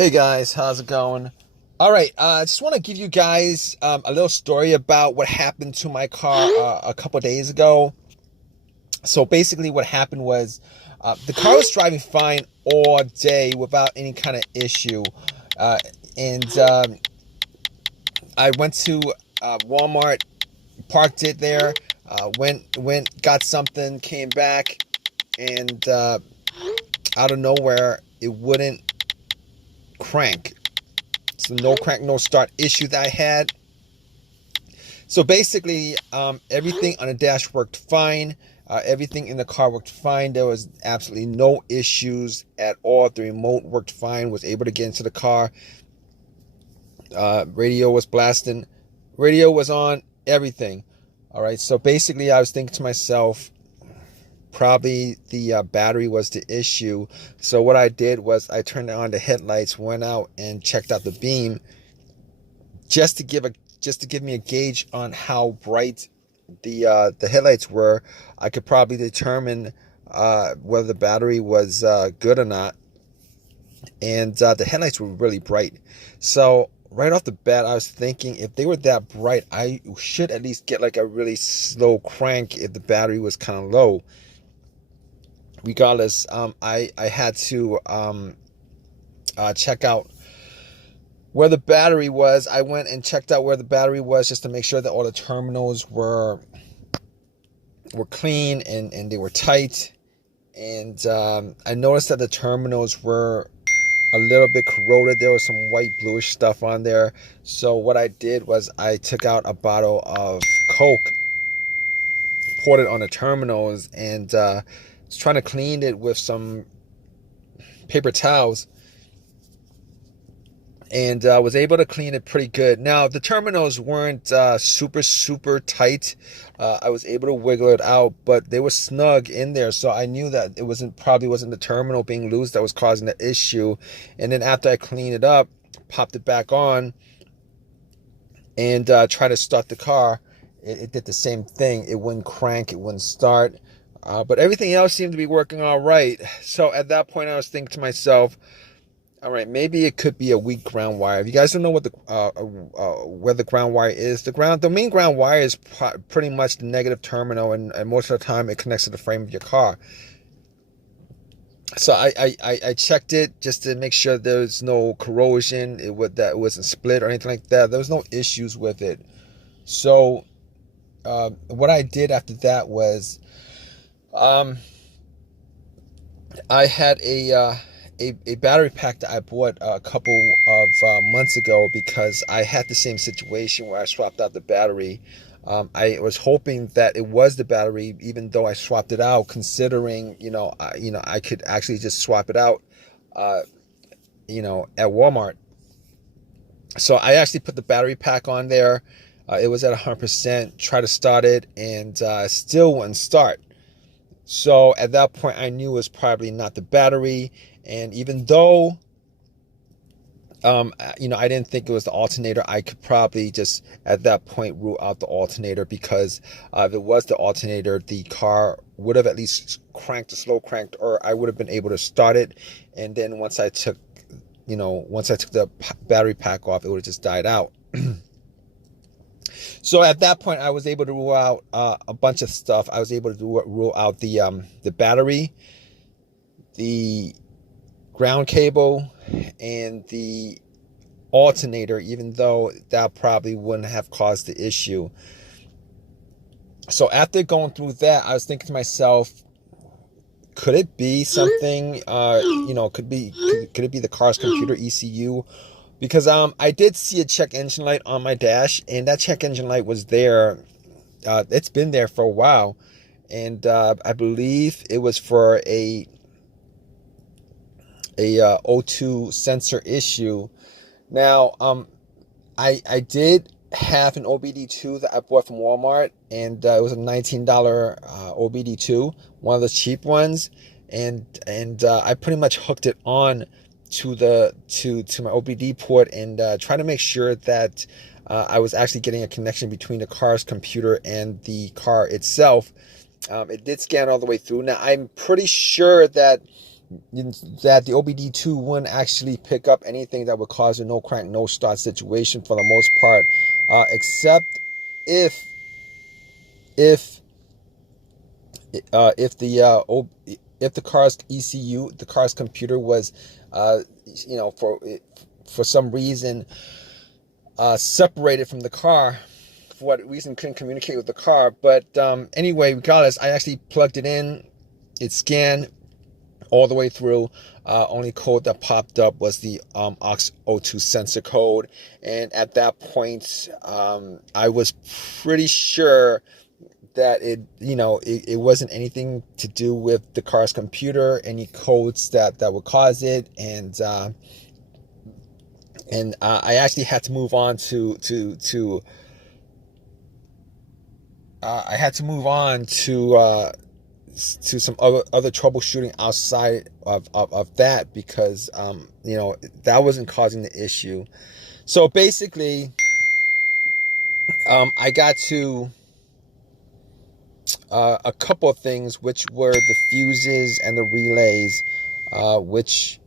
Hey guys, how's it going? All right, I just want to give you guys a little story about what happened to my car a couple days ago. So basically, what happened was the car was driving fine all day without any kind of issue, uh, and I went to Walmart, parked it there, went, got something, came back, and out of nowhere, it wouldn't crank. So no crank, no start issue that I had. So basically, everything on the dash worked fine. Everything in the car worked fine. There was absolutely no issues at all. The remote worked fine. Was able to get into the car. Radio was blasting. Radio was on. Everything. All right. So basically, I was thinking to myself, probably the battery was the issue. So what I did was I turned on the headlights, went out and checked out the beam, just to give me a gauge on how bright the headlights were. I could probably determine whether the battery was good or not. And the headlights were really bright. So right off the bat, I was thinking if they were that bright, I should at least get like a really slow crank if the battery was kind of low. Regardless, I had to check out where the battery was. I went and checked out where the battery was just to make sure that all the terminals were clean and they were tight. And I noticed that the terminals were a little bit corroded. There was some white bluish stuff on there. So what I did was I took out a bottle of Coke, poured it on the terminals, and was trying to clean it with some paper towels, and was able to clean it pretty good. Now the terminals weren't super tight. I was able to wiggle it out, but they were snug in there, so I knew that it probably wasn't the terminal being loose that was causing the issue. And then after I cleaned it up, popped it back on, and tried to start the car, it did the same thing. It wouldn't crank, it wouldn't start, but everything else seemed to be working all right. So at that point I was thinking to myself, all right, maybe it could be a weak ground wire. If you guys don't know what where the ground wire is, the main ground wire is pretty much the negative terminal, and most of the time it connects to the frame of your car. So I checked it just to make sure there's no corrosion, that it wasn't split or anything like that. There was no issues with it. So what I did after that was I had a battery pack that I bought a couple of months ago, because I had the same situation where I swapped out the battery. I was hoping that it was the battery, even though I swapped it out, considering I could actually just swap it out at Walmart. So I actually put the battery pack on there. It was at 100%. Tried to start it, and still wouldn't start. So at that point, I knew it was probably not the battery. And even though, I didn't think it was the alternator, I could probably just at that point rule out the alternator, because if it was the alternator, the car would have at least slow cranked, or I would have been able to start it. And then once I took the battery pack off, it would have just died out. So at that point, I was able to rule out a bunch of stuff. I was able to rule out the battery, the ground cable, and the alternator, even though that probably wouldn't have caused the issue. So after going through that, I was thinking to myself, could it be something, could it be the car's computer ECU? Because I did see a check engine light on my dash, and that check engine light was there. It's been there for a while, and I believe it was for a O2 sensor issue. Now, I did have an OBD2 that I bought from Walmart, and it was a $19 OBD2, one of the cheap ones, and I pretty much hooked it on to my OBD port, and tried to make sure that I was actually getting a connection between the car's computer and the car itself. It did scan all the way through. Now, I'm pretty sure that that the OBD2 wouldn't actually pick up anything that would cause a no crank, no start situation for the most part, except if if if if the car's ECU, the car's computer was, uh, for some reason separated from the car, for what reason couldn't communicate with the car. But anyway, regardless, I actually plugged it in. It scanned all the way through. Only code that popped up was the aux02 sensor code, and at that point, I was pretty sure that it wasn't anything to do with the car's computer, any codes that would cause it, and I actually had to move on to I had to move on to some other troubleshooting outside of that, because that wasn't causing the issue. So basically, I got to a couple of things, which were the fuses and the relays, which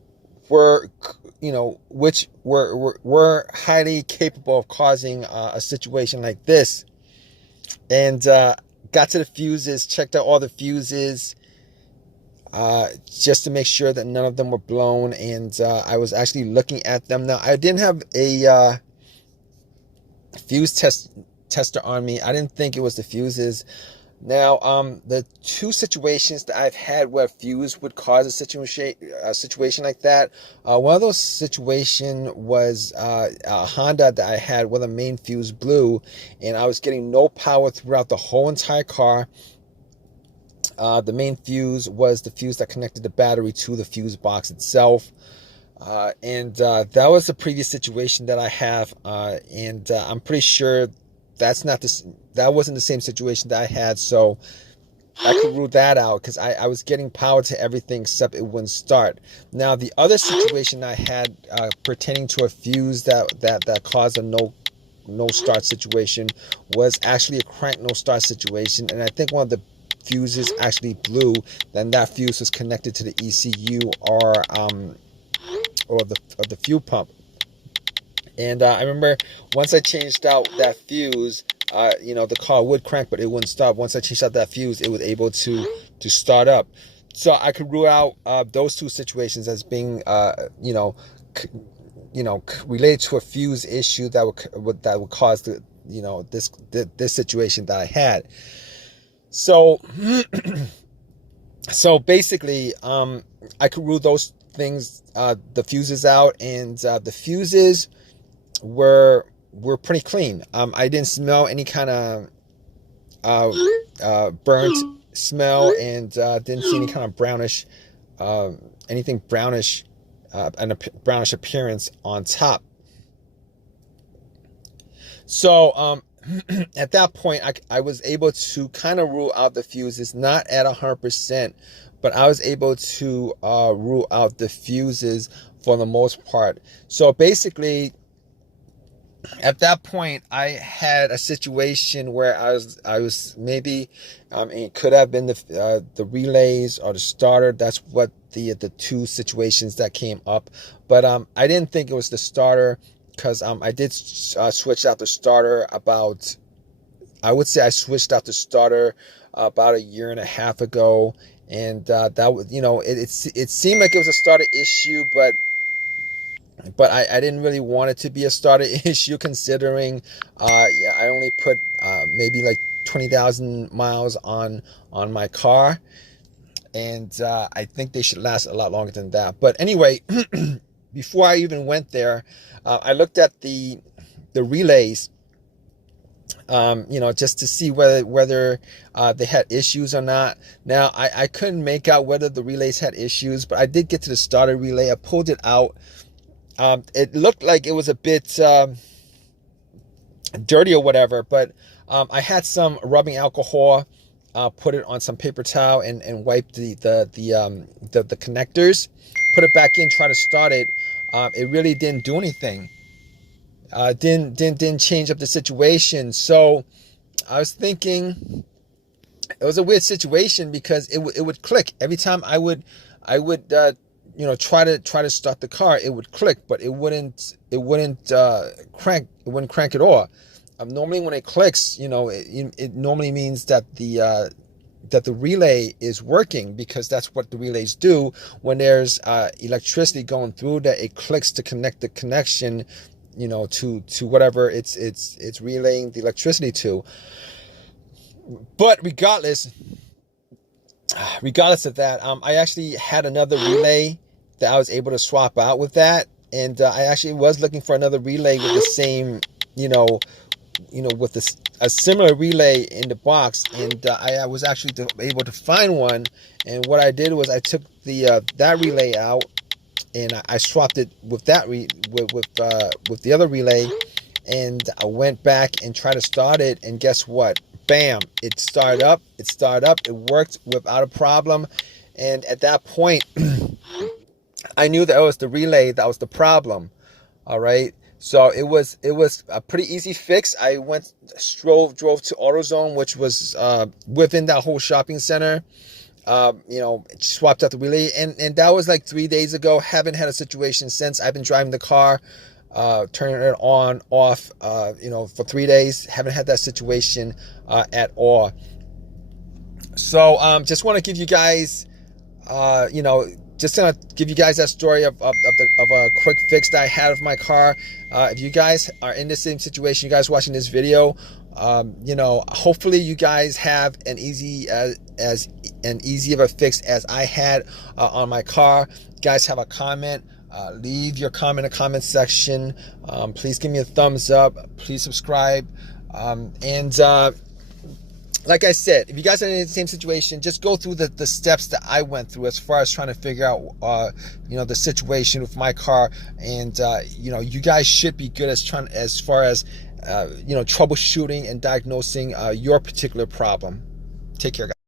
were were highly capable of causing a situation like this. And got to the fuses, checked out all the fuses, just to make sure that none of them were blown. And I was actually looking at them. Now, I didn't have a fuse tester on me. I didn't think it was the fuses. Now, the two situations that I've had where fuse would cause a situation like that, one of those situations was a Honda that I had where the main fuse blew, and I was getting no power throughout the whole entire car. The main fuse was the fuse that connected the battery to the fuse box itself. And that was the previous situation that I have, and I'm pretty sure that wasn't the same situation that I had, so I could rule that out, because I was getting power to everything except it wouldn't start. Now, the other situation I had pertaining to a fuse that caused a no start situation was actually a crank no start situation, and I think one of the fuses actually blew. Then that fuse was connected to the ECU or the fuel pump. And I remember once I changed out that fuse, the car would crank, but it wouldn't stop. Once I changed out that fuse, it was able to start up. So I could rule out those two situations as being, related to a fuse issue that would cause this situation that I had. So so basically, I could rule those things, the fuses out, and the fuses were pretty clean. I didn't smell any kind of burnt smell, and didn't see any kind of brownish, anything brownish, and a brownish appearance on top. So at that point, I was able to kind of rule out the fuses, not at 100%, but I was able to rule out the fuses for the most part. So basically, at that point, I had a situation where I was maybe, it could have been the relays or the starter. That's what the two situations that came up. But I didn't think it was the starter, because I did switch out the starter about, I would say I switched out the starter about a year and a half ago, and that was, it seemed like it was a starter issue, but I didn't really want it to be a starter issue, considering yeah, I only put maybe like 20,000 miles on my car, and I think they should last a lot longer than that. But anyway, before I even went there, I looked at the relays, just to see whether they had issues or not. Now, I couldn't make out whether the relays had issues, but I did get to the starter relay. I pulled it out. It looked like it was a bit dirty or whatever, but I had some rubbing alcohol, put it on some paper towel, and wiped the connectors, put it back in, try to start it. It really didn't do anything. Didn't change up the situation. So I was thinking, it was a weird situation because it would click every time I would try to start the car. It would click, but it wouldn't crank at all. Normally when it clicks, it normally means that the relay is working, because that's what the relays do when there's electricity going through, that it clicks to connect the connection, to whatever it's relaying the electricity to. But regardless of that, I actually had another relay that I was able to swap out with that, and I actually was looking for another relay with the same, with a similar relay in the box, and I was actually able to find one. And what I did was I took that relay out, and I swapped it with with the other relay, and I went back and tried to start it, and guess what? Bam! It started up. It worked without a problem. And at that point, I knew that it was the relay that was the problem. All right. So it was a pretty easy fix. I drove to AutoZone, which was within that whole shopping center. Swapped out the relay, and that was like 3 days ago. Haven't had a situation since. I've been driving the car, turning it on, off, for 3 days. Haven't had that situation at all. So just want to give you guys, just gonna give you guys that story of a quick fix that I had of my car. If you guys are in the same situation, you guys watching this video, hopefully you guys have an easy of a fix as I had on my car. You guys have a comment, leave your comment in the comment section. Please give me a thumbs up. Please subscribe. Like I said, if you guys are in the same situation, just go through the steps that I went through as far as trying to figure out, the situation with my car. And, you guys should be good as far as, troubleshooting and diagnosing your particular problem. Take care, guys.